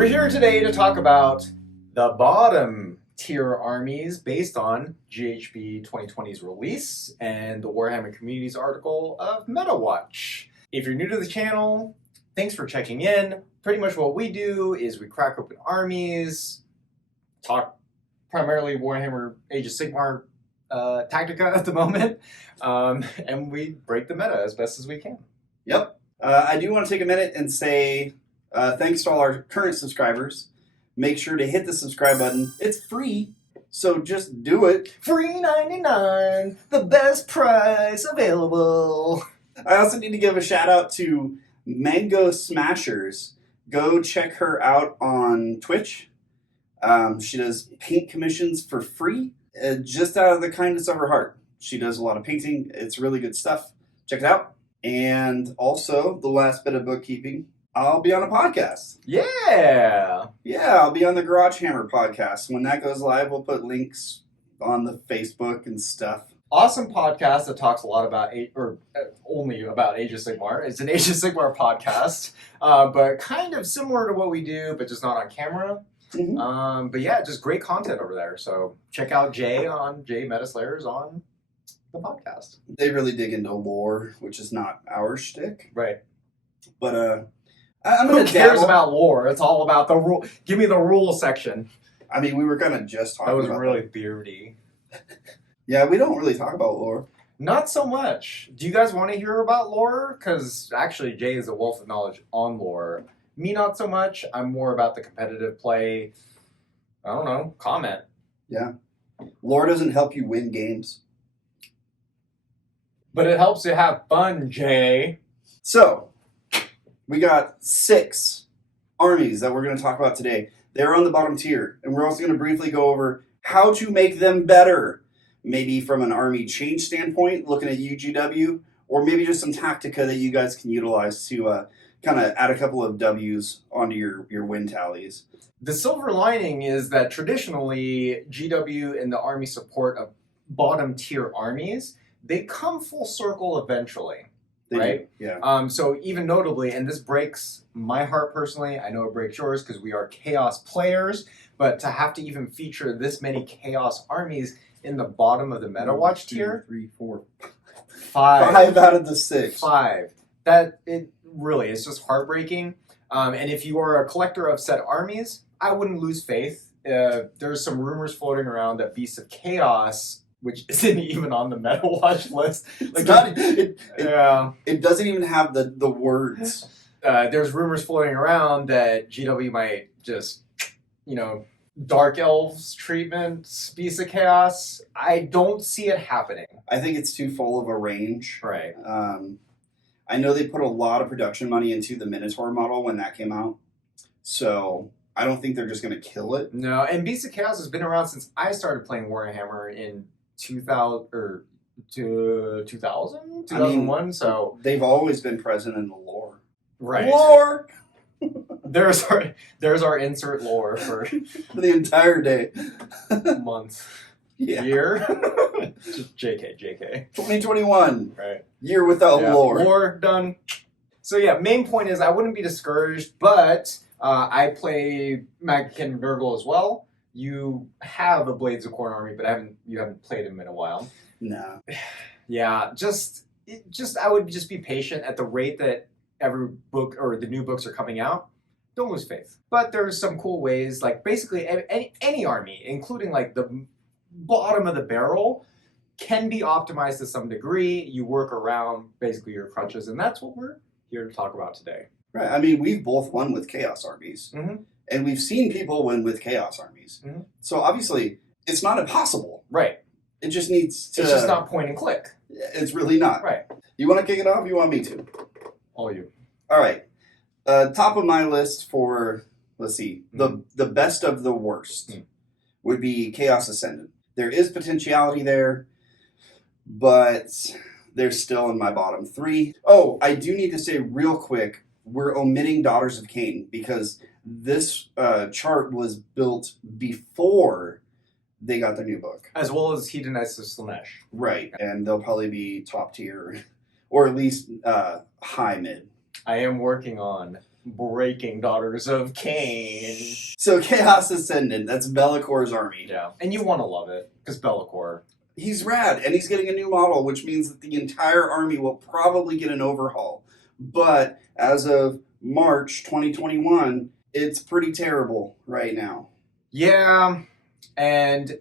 We're here today to talk about the bottom tier armies based on GHB 2020's release and the Warhammer Community's article of Meta Watch. If you're new to the channel, thanks for checking in. Pretty much what we do is we crack open armies, talk primarily Warhammer Age of Sigmar Tactica at the moment, and we break the meta as best as we can. Yep. I do want to take a minute and say thanks to all our current subscribers. Make sure to hit the subscribe button. It's free, so just do it. Free 99, the best price available. I also need to give a shout out to Mango Smashers. Go check her out on Twitch. She does paint commissions for free, just out of the kindness of her heart. She does a lot of painting. It's really good stuff. Check it out. And also, the last bit of bookkeeping, I'll be on a podcast. Yeah, I'll be on the Garage Hammer podcast. When that goes live, we'll put links on the Facebook and stuff. Awesome podcast that talks a lot about, only about Age of Sigmar. It's an Age of Sigmar podcast, but kind of similar to what we do, but just not on camera. Mm-hmm. But yeah, just great content over there. So check out Jay Metaslayers on the podcast. They really dig into lore, which is not our shtick. Right. But I'm Who gonna cares dabble. about lore? It's all about the rule. Give me the rule section. I mean, we were kind of just talking That was about really that. beardy. Yeah, we don't really talk about lore. Not so much. Do you guys want to hear about lore? Because actually, Jay is a wealth of knowledge on lore. Me, not so much. I'm more about the competitive play. I don't know. Comment. Yeah. Lore doesn't help you win games. But it helps you have fun, Jay. So, we got 6 armies that we're going to talk about today. They're on the bottom tier, and we're also going to briefly go over how to make them better. Maybe from an army change standpoint, looking at UGW, or maybe just some tactica that you guys can utilize to kind of add a couple of W's onto your win tallies. The silver lining is that traditionally, GW and the army support of bottom tier armies, they come full circle eventually. They right? do, yeah. So even notably, and this breaks my heart personally, I know it breaks yours because we are Chaos players, but to have to even feature this many Chaos armies in the bottom of the Meta Watch tier, 3, 4, 5 out of the 6. 5. That it really is just heartbreaking. And if you are a collector of said armies, I wouldn't lose faith. There's some rumors floating around that Beasts of Chaos, which isn't even on the Meta Watch list. Like it doesn't even have the words. There's rumors floating around that GW might just, Dark Elves treatment, Beasts of Chaos. I don't see it happening. I think it's too full of a range. Right. I know they put a lot of production money into the Minotaur model when that came out. So I don't think they're just going to kill it. No, and Beasts of Chaos has been around since I started playing Warhammer in 2001, I mean, so they've always been present in the lore. right. Lore There's our insert lore for for the entire day. month, Yeah. year. Just JK. 2021. Right. Year without lore. Lore done. So yeah, main point is I wouldn't be discouraged, but I play Magickin Nurgle as well. You have a Blades of Khorne army, but you haven't played him in a while. No. Yeah, I would just be patient at the rate that every book or the new books are coming out. Don't lose faith. But there's some cool ways, like basically any army, including like the bottom of the barrel, can be optimized to some degree. You work around basically your crutches, and that's what we're here to talk about today. Right. I mean, we've both won with Chaos armies. Mm-hmm. And we've seen people win with Chaos armies. Mm-hmm. So obviously, it's not impossible. Right. It just needs to... It's just not point and click. It's really not. Right. You want to kick it off? You want me to? All you. All right. Top of my list for, let's see, the best of the worst would be Chaos Ascendant. There is potentiality there, but they're still in my bottom 3. Oh, I do need to say real quick, we're omitting Daughters of Cain because this chart was built before they got the new book. As well as Hedonites of Slanesh. Right, and they'll probably be top tier, or at least high mid. I am working on breaking Daughters of Cain. So Chaos Ascendant, that's Bellacor's army. Yeah, and you want to love it because Be'lakor. He's rad, and he's getting a new model, which means that the entire army will probably get an overhaul. But as of March 2021, it's pretty terrible right now. Yeah, and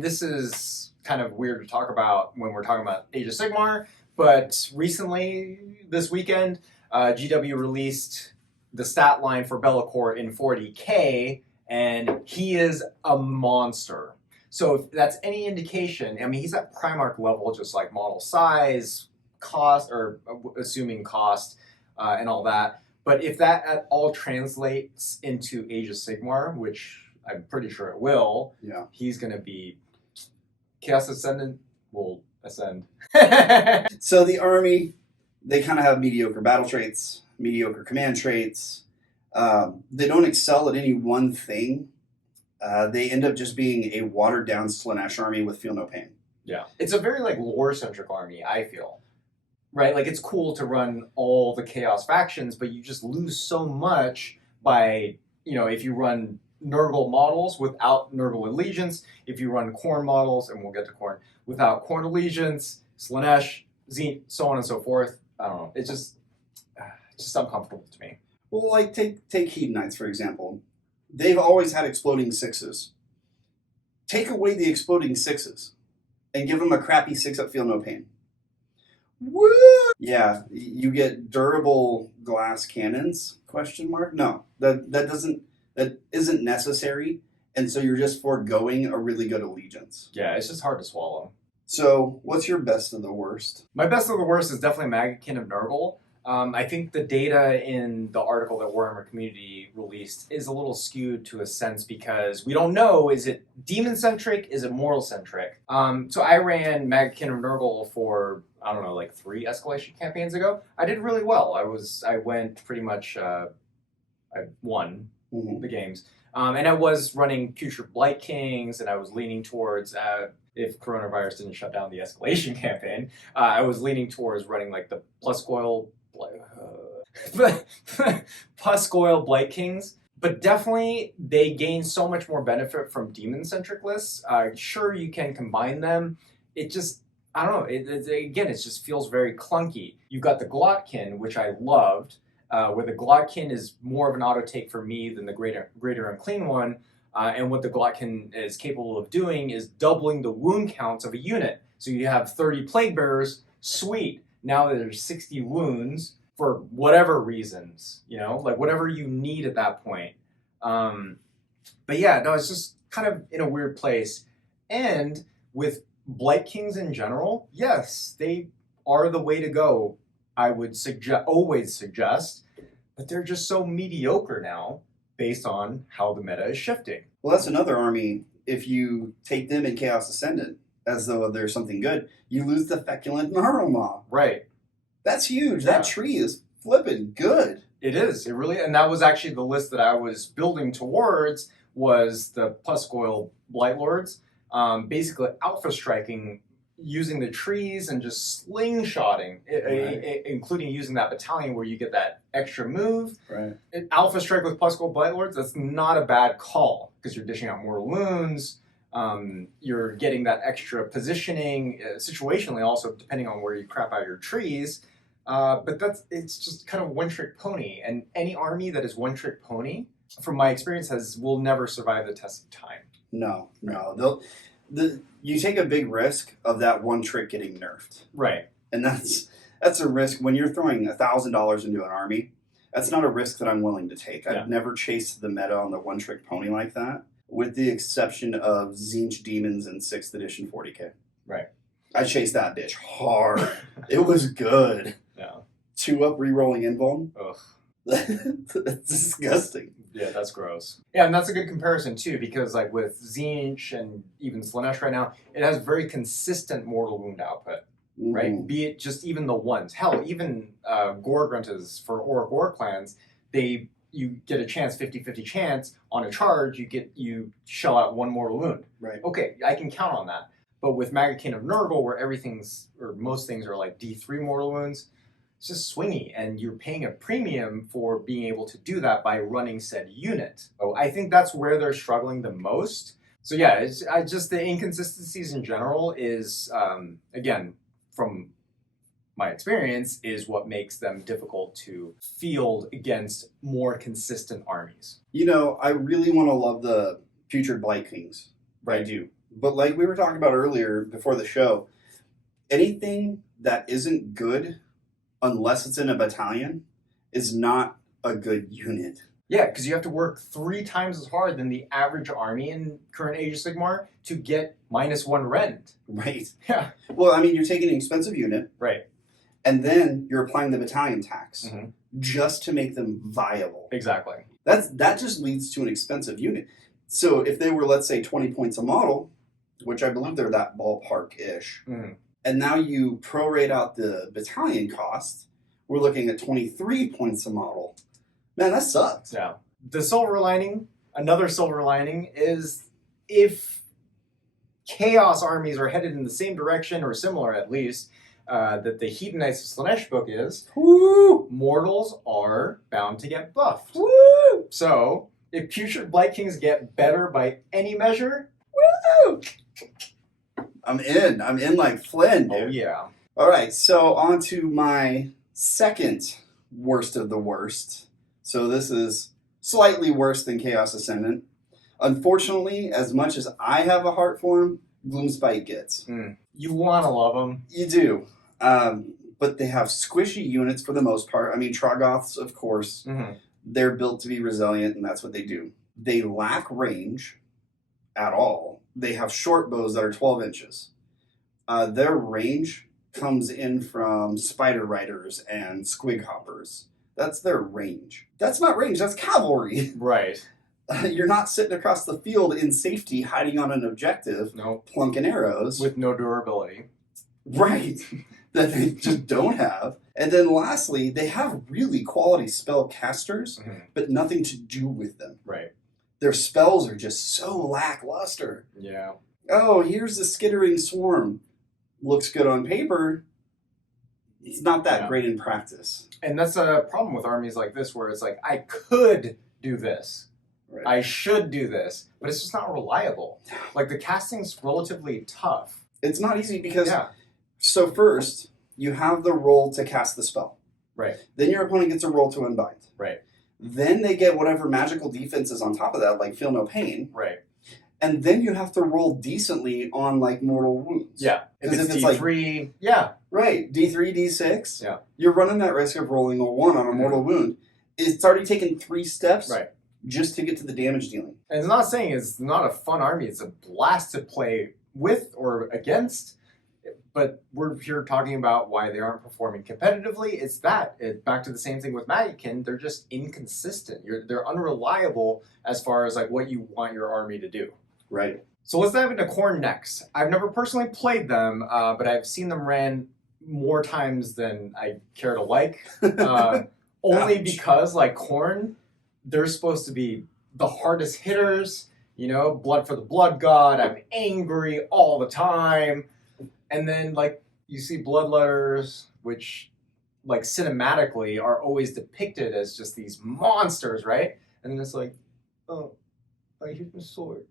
this is kind of weird to talk about when we're talking about Age of Sigmar, but recently, this weekend, GW released the stat line for Be'lakor in 40K, and he is a monster. So if that's any indication, I mean, he's at Primarch level, just like model size, cost, or assuming cost, and all that. But if that at all translates into Age of Sigmar, which I'm pretty sure it will, Yeah. he's going to be... Chaos Ascendant will ascend. So the army, they kind of have mediocre battle traits, mediocre command traits. They don't excel at any one thing. They end up just being a watered-down Slaanesh army with feel no pain. Yeah. It's a very, like, lore-centric army, I feel. Right? Like, it's cool to run all the Chaos factions, but you just lose so much by, you know, if you run Nurgle models without Nurgle allegiance, if you run Khorne models, and we'll get to Khorne, without Khorne allegiance, Slaanesh, Tzeentch, so on and so forth. I don't know. It's just uncomfortable to me. Well, like, take Hedonites, for example. They've always had exploding sixes. Take away the exploding sixes and give them a crappy 6-up feel no pain. Woo! Yeah, you get durable glass cannons, question mark? No, that isn't necessary, and so you're just foregoing a really good allegiance. Yeah, it's just hard to swallow. So, what's your best of the worst? My best of the worst is definitely Maggotkin of Nurgle. I think the data in the article that Warhammer Community released is a little skewed to a sense because we don't know, is it demon-centric, is it moral-centric? So I ran Maggotkin of Nurgle for, I don't know, like 3 escalation campaigns ago. I did really well. I went pretty much, I won the games. And I was running Putrid Blight Kings, and I was leaning towards, if coronavirus didn't shut down the escalation campaign, I was leaning towards running like the Pluscoil Blight Kings. But definitely, they gain so much more benefit from demon-centric lists. Sure, you can combine them. It just, I don't know, it just feels very clunky. You've got the Glotkin, which I loved, where the Glotkin is more of an auto-take for me than the Greater Unclean one. And what the Glotkin is capable of doing is doubling the wound counts of a unit. So you have 30 Plague Bearers, sweet. Now there's 60 wounds for whatever reasons, you know, like whatever you need at that point. But yeah, no, it's just kind of in a weird place. And with Blight Kings in general, yes, they are the way to go. I would always suggest, but they're just so mediocre now based on how the meta is shifting. Well, that's another army. If you take them in Chaos Ascendant as though they're something good, you lose the Feculent Gnarlmaw. Right. That's huge. Yeah. That tree is flipping good. It is. It really, and that was actually the list that I was building towards was the Pluscoil Blightlords, basically alpha striking using the trees and just slingshotting, including using that battalion where you get that extra move. Right. Alpha strike with Pluscoil Blightlords, that's not a bad call because you're dishing out mortal wounds. You're getting that extra positioning, situationally also, depending on where you crap out your trees. But it's just kind of one-trick pony. And any army that is one-trick pony, from my experience, will never survive the test of time. No. You take a big risk of that one trick getting nerfed. Right. And that's a risk when you're throwing $1,000 into an army. That's not a risk that I'm willing to take. Yeah. I've never chased the meta on the one-trick pony like that, with the exception of Tzeentch Demons in 6th edition 40k. Right. I chased that bitch hard. It was good. Yeah. 2-up re-rolling invuln. Ugh. That's disgusting. Yeah, that's gross. Yeah, and that's a good comparison too, because like with Tzeentch and even Slaanesh right now, it has very consistent mortal wound output, right? Be it just even the ones. Hell, even Gore Gruntas for Gore clans, you get a chance, 50-50 chance on a charge, you shell out 1 mortal wound. Right. Okay, I can count on that. But with Maggotkin of Nurgle, where most things are like D3 mortal wounds, it's just swingy, and you're paying a premium for being able to do that by running said unit. So I think that's where they're struggling the most. So yeah, it's just the inconsistencies in general is, again, from my experience, is what makes them difficult to field against more consistent armies. You know, I really want to love the Putrid Blight Kings. I do. But like we were talking about earlier before the show, anything that isn't good, unless it's in a battalion, is not a good unit. Yeah, because you have to work 3 times as hard than the average army in current Age of Sigmar to get -1 rend. Right. Yeah. Well, I mean, you're taking an expensive unit. Right. And then you're applying the battalion tax Mhm. just to make them viable. Exactly. That just leads to an expensive unit. So if they were, let's say, 20 points a model, which I believe they're that ballpark-ish, Mhm. and now you prorate out the battalion cost, we're looking at 23 points a model. Man, that sucks. Yeah. The silver lining, another silver lining, is if Chaos armies are headed in the same direction, or similar at least, that the Hedonites of Slaanesh book is, Woo! mortals are bound to get buffed. Woo! So, if Putrid Blight Kings get better by any measure, Woo! I'm in like Flynn, dude. oh yeah. All right, so on to my second worst of the worst. So this is slightly worse than Chaos Ascendant. Unfortunately, as much as I have a heart for him, Gloomspite gets. You want to love them. You do. But they have squishy units for the most part. I mean, Troggoths, of course, they're built to be resilient, and that's what they do. They lack range at all. They have short bows that are 12 inches. Their range comes in from Spider Riders and Squig Hoppers. That's their range. That's not range, that's cavalry. Right. You're not sitting across the field in safety, hiding on an objective, No. plunking arrows. With no durability. Right. That they just don't have. And then lastly, they have really quality spell casters, but nothing to do with them. Right. Their spells are just so lackluster. Yeah. Oh, here's the skittering swarm. Looks good on paper. It's not that great in practice. And that's a problem with armies like this, where it's like, I could do this. Right. I should do this, but it's just not reliable. Like, the casting's relatively tough. It's not easy because, so first, you have the roll to cast the spell. Right. Then your opponent gets a roll to unbind. Right. Then they get whatever magical defenses on top of that, like Feel No Pain. Right. And then you have to roll decently on, like, mortal wounds. Yeah. If it's D3, like, yeah. Right. D3, D6. Yeah. You're running that risk of rolling a 1 on a mortal wound. It's already taken 3 steps. Right. Just to get to the damage dealing. And it's not saying it's not a fun army. It's a blast to play with or against. But we're here talking about why they aren't performing competitively. It's back to the same thing with Magickin. They're just inconsistent. They're unreliable as far as like what you want your army to do. Right. So let's dive into Khorne next. I've never personally played them, but I've seen them ran more times than I care to like. Only because, like, Khorne, they're supposed to be the hardest hitters, you know, blood for the blood god, I'm angry all the time. And then, like, you see bloodletters, which, like, cinematically are always depicted as just these monsters, right? And then it's like, oh, here's my sword.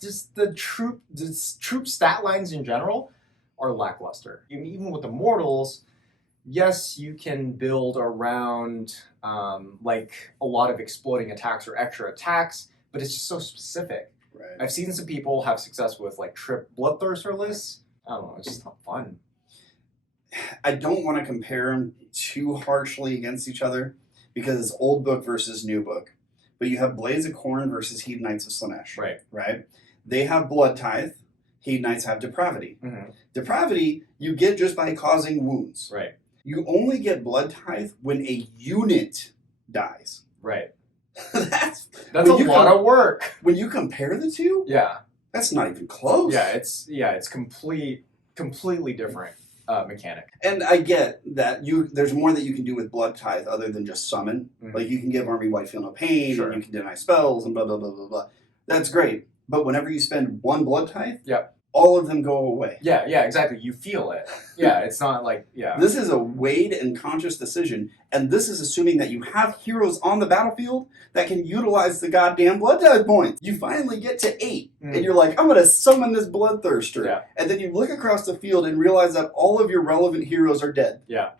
Just the troop stat lines in general are lackluster. Even with the mortals, yes, you can build around like a lot of exploding attacks or extra attacks, but it's just so specific. Right. I've seen some people have success with like trip bloodthirster lists. I don't know, it's just not fun. I don't want to compare them too harshly against each other because it's old book versus new book. But you have Blades of Khorne versus Hedonites of Slaanesh. Right. Right? They have Blood Tithe. Hedonites have Depravity. Mm-hmm. Depravity you get just by causing wounds. Right. You only get Blood Tithe when a unit dies. Right. That's a lot of work. When you compare the two, that's not even close. It's completely different mechanic. And I get that there's more that you can do with Blood Tithe other than just summon. Mm-hmm. Like you can give Army Wide Feel No Pain, and you can deny spells, and blah blah blah blah blah. That's great. But whenever you spend 1 Blood Tithe, all of them go away. Yeah, exactly. You feel it. Yeah, it's not like, yeah. This is a weighed and conscious decision, and this is assuming that you have heroes on the battlefield that can utilize the goddamn blood type points. You finally get to 8, and you're like, I'm going to summon this bloodthirster. Yeah. And then you look across the field and realize that all of your relevant heroes are dead. Yeah.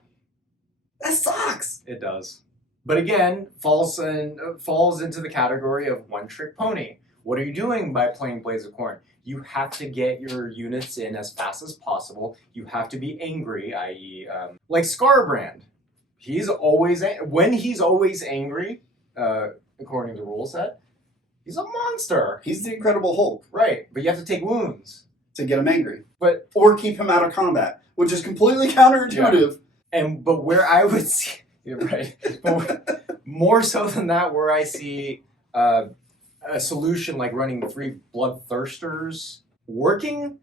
That sucks. It does. But again, falls into the category of one-trick pony. What are you doing by playing Blades of Khorne? You have to get your units in as fast as possible. You have to be angry, i.e., like Scarbrand. When he's always angry, according to the rule set, he's a monster. He's the Incredible Hulk. Right, but you have to take wounds to get him angry. But or keep him out of combat, which is completely counterintuitive. Yeah. But where I would see, you're right, but more so than that, where I see a solution like running 3 bloodthirsters working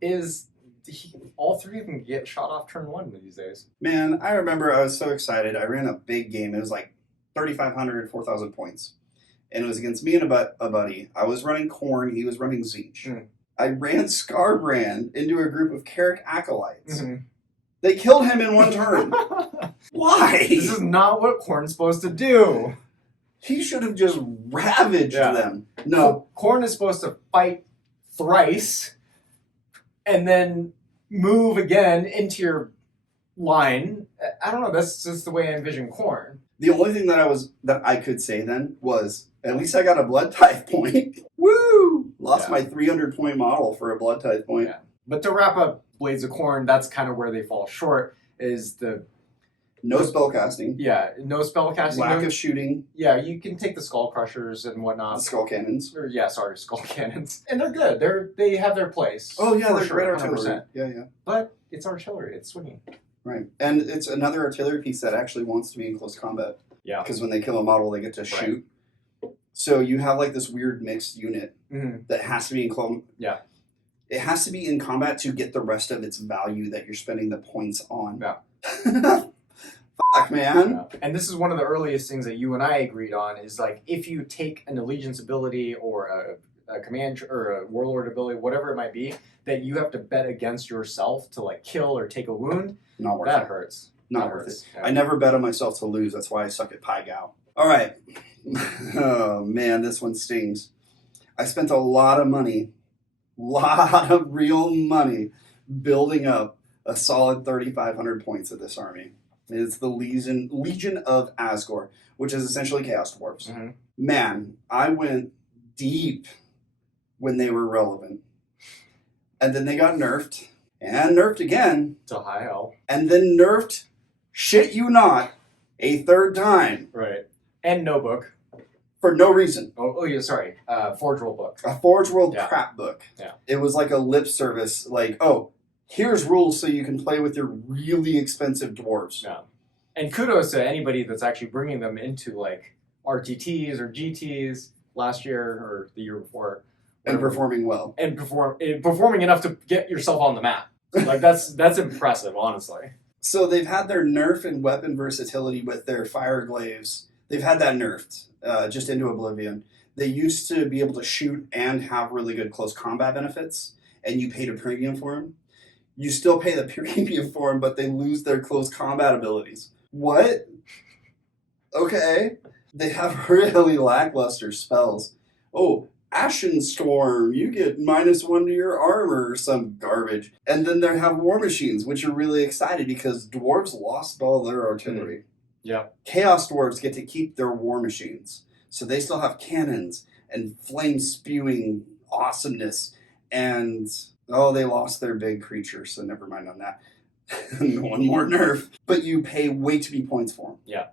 is all 3 of them get shot off turn 1 these days. Man, I remember I was so excited. I ran a big game. It was like 3,500, 4,000 points. And it was against me and a buddy. I was running Khorne. He was running Tzeentch. I ran Scarbrand into a group of Carrick acolytes. They killed him in 1 turn. Why? This is not what Khorne's supposed to do. He should have just ravaged them. No. Khorne is supposed to fight thrice and then move again into your line. I don't know. That's just the way I envision Khorne. The only thing that I could say then was, at least I got a blood type point. Woo! Lost my 300 point model for a blood type point. Yeah. But to wrap up Blades of Khorne, that's kind of where they fall short, is no spellcasting. Yeah, no spellcasting. Lack of shooting. Yeah, you can take the Skull Crushers and whatnot. The Skull Cannons. Skull Cannons. And they're good. They have their place. Oh, yeah, they're sure, great artillery. Yeah. But it's artillery. It's swinging. Right. And it's another artillery piece that actually wants to be in close combat. Yeah. Because when they kill a model, they get to shoot. So you have like this weird mixed unit that has to be in Yeah. It has to be in combat to get the rest of its value that you're spending the points on. Yeah. Fuck, man. Yeah. And this is one of the earliest things that you and I agreed on, is like, if you take an allegiance ability or a command or a warlord ability, whatever it might be, that you have to bet against yourself to like kill or take a wound, not worth that it. hurts. Not worth it. Yeah. I never bet on myself to lose. That's why I suck at Pai Gow. All right. Oh, man, this one stings. I spent a lot of money, lot of real money, building up a solid 3,500 points of this army. It's the Legion of Asgore, which is essentially Chaos Dwarves. Man, I went deep when they were relevant. And then they got nerfed, and nerfed again. To high hell. And then nerfed, shit you not, a 3rd time. Right. And no book. For no reason. Oh yeah, sorry. Forge World book. A Forge World crap book. Yeah. It was like a lip service, like, oh, here's rules so you can play with your really expensive dwarves. Yeah. And kudos to anybody that's actually bringing them into like RTTs or GTs last year or the year before. And performing well. And performing enough to get yourself on the map. Like that's impressive, honestly. So they've had their nerf in weapon versatility with their fire glaives. They've had that nerfed just into oblivion. They used to be able to shoot and have really good close combat benefits, and you paid a premium for them. You still pay the premium for them, but they lose their close combat abilities. What? Okay. They have really lackluster spells. Oh, Ashen Storm, you get -1 to your armor or some garbage. And then they have War Machines, which are really excited because dwarves lost all their artillery. Yeah. Chaos Dwarves get to keep their War Machines. So they still have cannons and flame-spewing awesomeness. And, they lost their big creature, so never mind on that. One more nerf. But you pay way too many points for them. Yeah.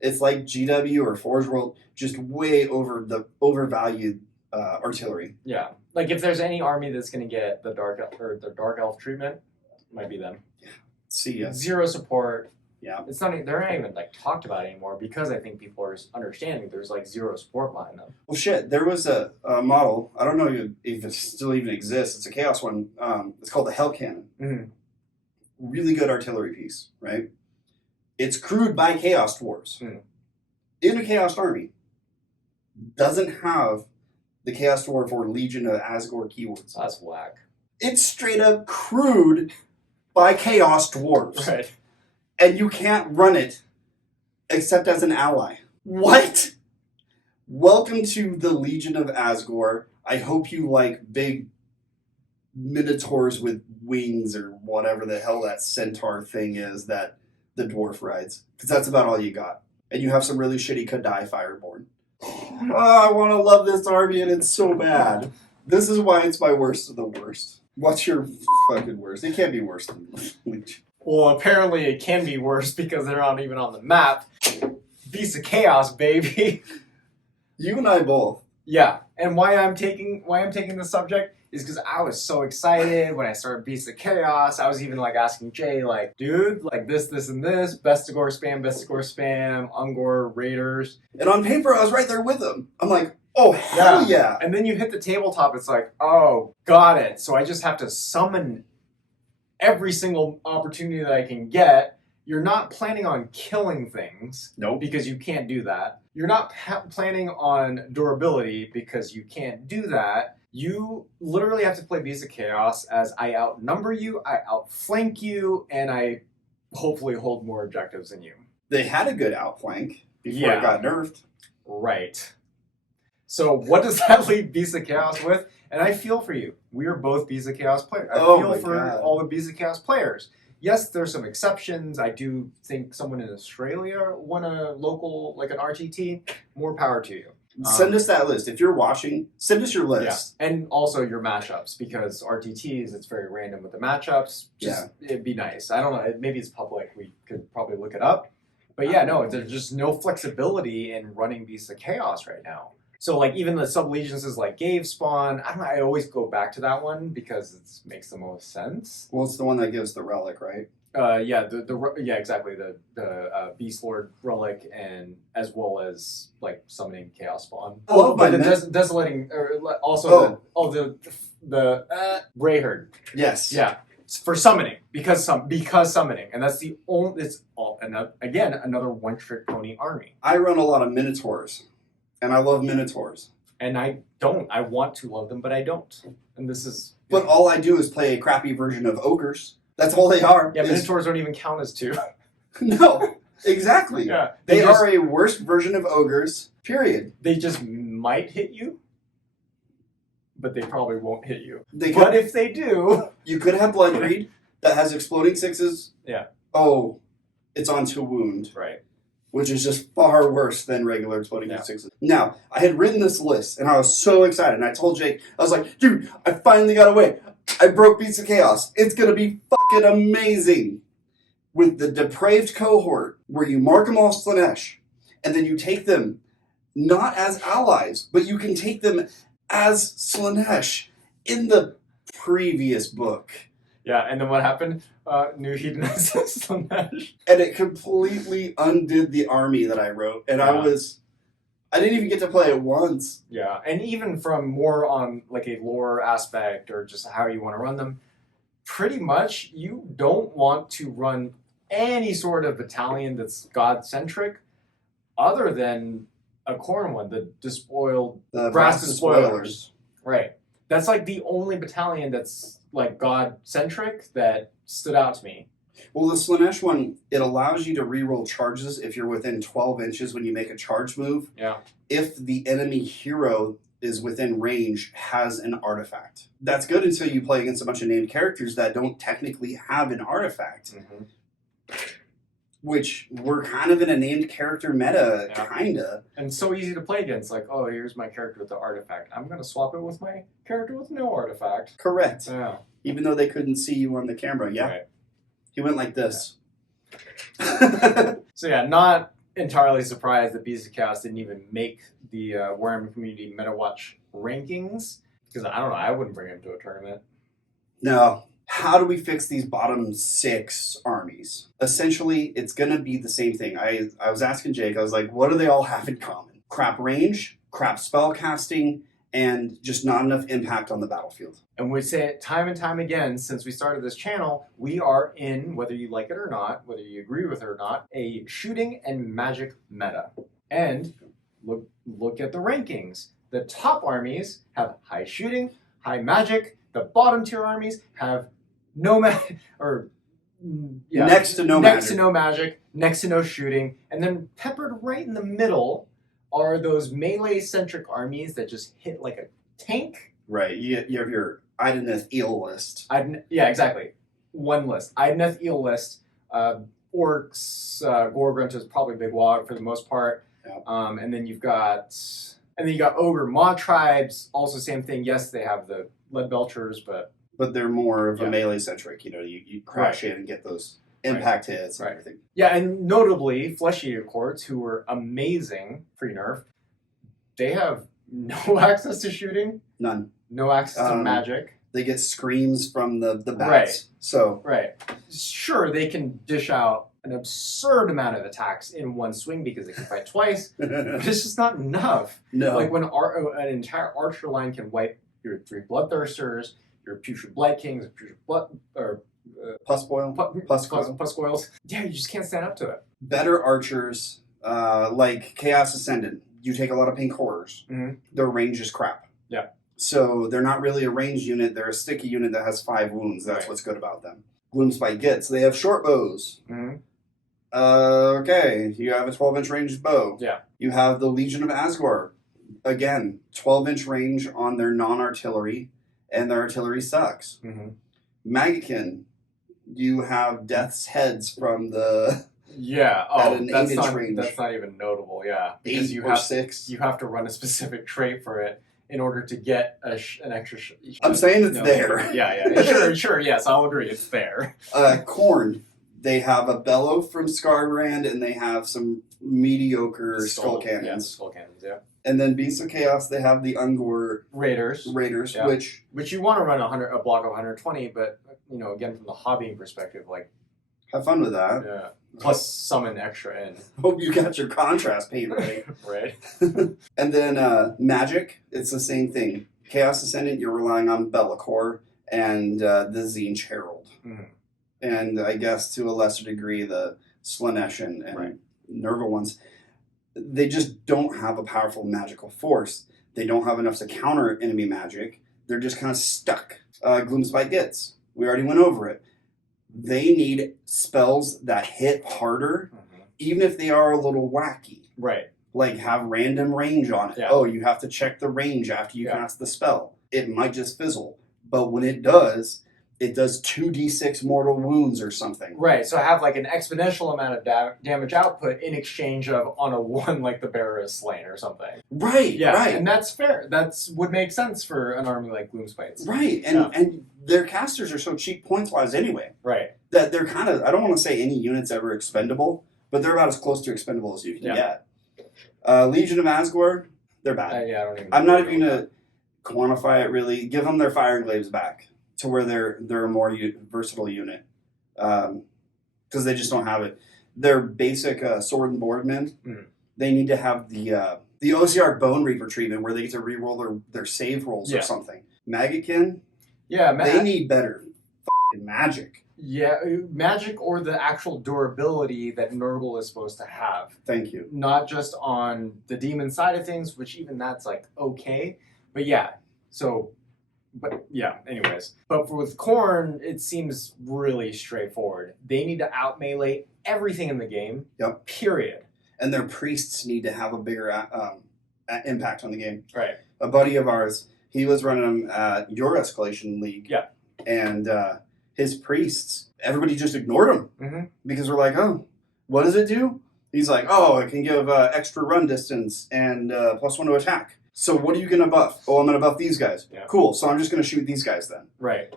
It's like GW or Forge World, just way overvalued artillery. Yeah. Like if there's any army that's going to get the dark elf treatment, it might be them. Yeah. See ya. 0 support. Yeah. It's not. They're not even like talked about anymore because I think people are understanding there's like 0 support behind them. Well, shit. There was a model. I don't know if it still even exists. It's a Chaos one. It's called the Hell Cannon. Mm-hmm. Really good artillery piece, right? It's crewed by Chaos Dwarves in a Chaos army. Doesn't have the Chaos Dwarf or Legion of Asgore keywords. That's whack. It's straight up crewed by Chaos Dwarves. Right. And you can't run it except as an ally. What? Welcome to the Legion of Asgore. I hope you like big minotaurs with wings or whatever the hell that centaur thing is that the dwarf rides. Because that's about all you got. And you have some really shitty Kadai Fireborn. Oh, I want to love this army and it's so bad. This is why it's my worst of the worst. What's your fucking worst? It can't be worse than Legion. Well, apparently it can be worse because they're not even on the map. Beasts of Chaos, baby. You and I both. Yeah, and why I'm taking the subject is because I was so excited when I started Beasts of Chaos. I was even like asking Jay, like, dude, like this, and this, Bestigor spam, Ungor, Raiders. And on paper, I was right there with them. I'm like, oh, hell yeah. And then you hit the tabletop, it's like, oh, got it. So I just have to summon every single opportunity that I can get. You're not planning on killing things. Nope. Because you can't do that. You're not planning on durability because you can't do that. You literally have to play Beasts of Chaos as I outnumber you, I outflank you, and I hopefully hold more objectives than you. They had a good outflank before it got nerfed. Right. So what does that leave Beasts of Chaos with? And I feel for you. We are both Beasts of Chaos players. I feel for all the Beasts of Chaos players. Yes, there's some exceptions. I do think someone in Australia won a local, like an RTT. More power to you. Send us that list. If you're watching, send us your list. Yeah. And also your matchups, because RTTs, it's very random with the matchups. It'd be nice. I don't know. Maybe it's public. We could probably look it up. But yeah, no, there's just no flexibility in running Beasts of Chaos right now. So like even the sub-allegiances like Gave Spawn, I don't know, I always go back to that one because it makes the most sense. Well, it's the one that gives the relic, right? Exactly. The Beast Lord relic, and as well as like summoning Chaos Spawn. Desolating, also the Greyherd. Yes. Yeah. For summoning, because summoning, and that's the only. Again another one-trick pony army. I run a lot of Minotaurs. And I love Minotaurs. And I don't. I want to love them, but I don't. And this is... But all I do is play a crappy version of Ogres. That's all they are. Yeah, Minotaurs don't even count as two. No, exactly. Yeah, they are a worse version of Ogres, period. They just might hit you, but they probably won't hit you. But if they do... You could have Bloodgreed that has exploding sixes. Yeah. Oh, it's on to wound. Right. Which is just far worse than regular exploding sixes. Now, I had written this list, and I was so excited. And I told Jake, I was like, dude, I finally got away. I broke Beasts of Chaos. It's going to be fucking amazing. With the Depraved Cohort, where you mark them all Slaanesh, and then you take them not as allies, but you can take them as Slaanesh in the previous book. Yeah, and then what happened? New Hedonist Slaanesh. And it completely undid the army that I wrote. And I didn't even get to play it once. Yeah, and even from more on like a lore aspect or just how you want to run them, pretty much you don't want to run any sort of battalion that's God-centric other than a Khorne one, the Despoiled, the Brass Despoilers. Right. That's like the only battalion that's like God-centric that stood out to me. Well, the Slaanesh one, it allows you to reroll charges if you're within 12 inches when you make a charge move. Yeah. If the enemy hero is within range, has an artifact. That's good until you play against a bunch of named characters that don't technically have an artifact. Mm-hmm. Which we're kind of in a named character meta, kinda. And so easy to play against. Like, oh, here's my character with the artifact. I'm going to swap it with my character with no artifact. Correct. Yeah. Even though they couldn't see you on the camera. Yeah. Right. He went like this. Yeah. So yeah, not entirely surprised that Beasts of Chaos didn't even make the Warhammer Community Meta Watch rankings. Because I don't know, I wouldn't bring him to a tournament. No. How do we fix these bottom 6 armies? Essentially, it's going to be the same thing. I was asking Jake, I was like, what do they all have in common? Crap range, crap spell casting, and just not enough impact on the battlefield. And we say it time and time again, since we started this channel, we are in, whether you like it or not, whether you agree with it or not, a shooting and magic meta. And look at the rankings. the top armies have high shooting, high magic. The bottom tier armies have no magic, or next to no magic, next to no shooting, and then peppered right in the middle are those melee-centric armies that just hit like a tank. Right. You have your Ideneth Eel list. Yeah, exactly. One list. Ideneth Eel list. Orcs, Gorgrunt is probably Big Wog for the most part. Yeah. And then you've got Ogre Maw tribes. Also, same thing. Yes, they have the Lead Belchers, but they're more of a melee centric. You crash in and get those impact hits and everything. Yeah, and notably, Flesh Eater Courts, who were amazing pre-nerf, they have no access to shooting. None. No access to magic. They get screams from the bats. Right. So sure, they can dish out an absurd amount of attacks in one swing because they can fight twice, but it's just not enough. No. Like when an entire archer line can wipe your 3 Bloodthirsters, your Putrid Blight Kings, Putrid Blood, or Puskoils. Yeah, you just can't stand up to it. Better archers, like Chaos Ascendant, you take a lot of pink horrors. Mm-hmm. Their range is crap. Yeah. So they're not really a ranged unit. They're a sticky unit that has 5 wounds. That's what's good about them. Gloomspite Gits, they have short bows. Mm-hmm. Okay, you have a 12-inch ranged bow. Yeah. You have the Legion of Asgore. Again, 12-inch range on their non-artillery, and their artillery sucks. Mm-hmm. Magickin, you have Death's Heads from the... Yeah, that's not even notable, yeah. Because 8 or 6. You have to run a specific trait for it in order to get an extra... I'm saying it's there. Yeah. Sure, yes, I'll agree, it's there. Khorne, they have a Bellow from Scarbrand, and they have some mediocre skull cannons. Yeah, skull cannons, yeah. And then Beasts of Chaos, they have the Ungor Raiders, yeah. which you want to run a block of 120, but again from the hobbying perspective, like have fun with that. Yeah. Plus summon extra in. Hope you got your contrast paint right. Right. And then Magic, it's the same thing. Chaos Ascendant, you're relying on Be'lakor and the Tzeentch Herald. Mm-hmm. And I guess to a lesser degree the Slaanesh and Nerva ones. They just don't have a powerful magical force. They don't have enough to counter enemy magic. They're just kind of stuck. Gloomspite Gits, we already went over it. They need spells that hit harder, even if they are a little wacky. Right. Like have random range on it. Yeah. Oh, you have to check the range after you cast the spell. It might just fizzle. But when it does 2d6 mortal wounds or something. Right, so have like an exponential amount of damage output in exchange of on a 1 like the bearer is slain or something. Right, yeah, right. And that's fair. That's would make sense for an army like Gloomspites. Right, and their casters are so cheap points-wise anyway. Right. That they're kind of, I don't want to say any unit's ever expendable, but they're about as close to expendable as you can get. Legion of Asgore, they're bad. I'm not even going to quantify it really. Give them their Fire Glaives back. To where they're a more versatile unit, because they just don't have it. Their basic sword and boardmen, they need to have the OCR Bone Reaper treatment where they get to reroll their save rolls or something. Magickin, they need better magic. Yeah, magic or the actual durability that Nurgle is supposed to have. Thank you. Not just on the demon side of things, which even that's like okay, but yeah. So. But yeah, anyways. But with Khorne, it seems really straightforward. They need to out melee everything in the game. Yep. Period. And their priests need to have a bigger impact on the game. Right. A buddy of ours, he was running them at your Escalation League. Yeah. And his priests, everybody just ignored him because they're like, oh, what does it do? He's like, oh, it can give extra run distance and +1 to attack. So what are you going to buff? Oh, I'm going to buff these guys. Yeah. Cool, so I'm just going to shoot these guys then. Right.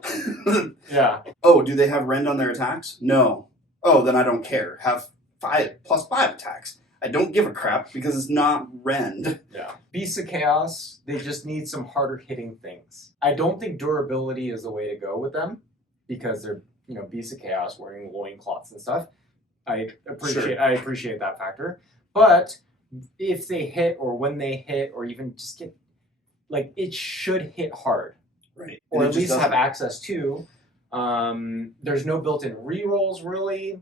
Yeah. Oh, do they have rend on their attacks? No. Oh, then I don't care. Have +5 attacks. I don't give a crap because it's not rend. Yeah. Beasts of Chaos, they just need some harder hitting things. I don't think durability is the way to go with them because they're, Beasts of Chaos wearing loincloths and stuff. I appreciate that factor. But if they hit or when they hit or even just get, it should hit hard. Right. Or at least have access to. There's no built-in rerolls, really.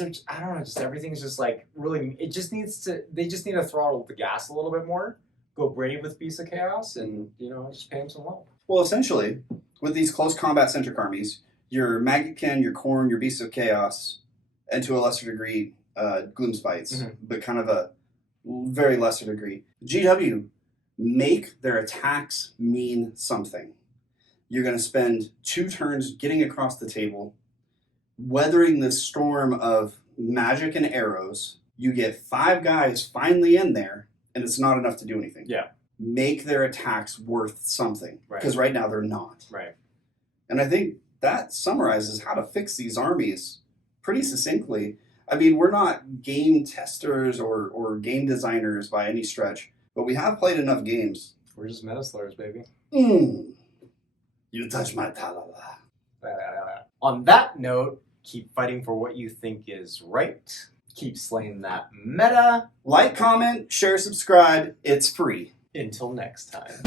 I don't know, just everything's just really, they just need to throttle the gas a little bit more go brave with Beasts of Chaos and, just pay him some love. Well, essentially, with these close combat-centric armies, your Maggotkin, your Khorne, your Beasts of Chaos, and to a lesser degree, Gloomspites, but kind of a very lesser degree. GW, make their attacks mean something. You're going to spend 2 turns getting across the table, weathering this storm of magic and arrows. You get 5 guys finally in there, and it's not enough to do anything. Yeah. Make their attacks worth something. Because right now they're not. Right. And I think that summarizes how to fix these armies pretty succinctly. I mean, we're not game testers or game designers by any stretch, but we have played enough games. We're just meta slurs, baby. You touch my talala. On that note, keep fighting for what you think is right. Keep slaying that meta. Like, comment, share, subscribe. It's free. Until next time.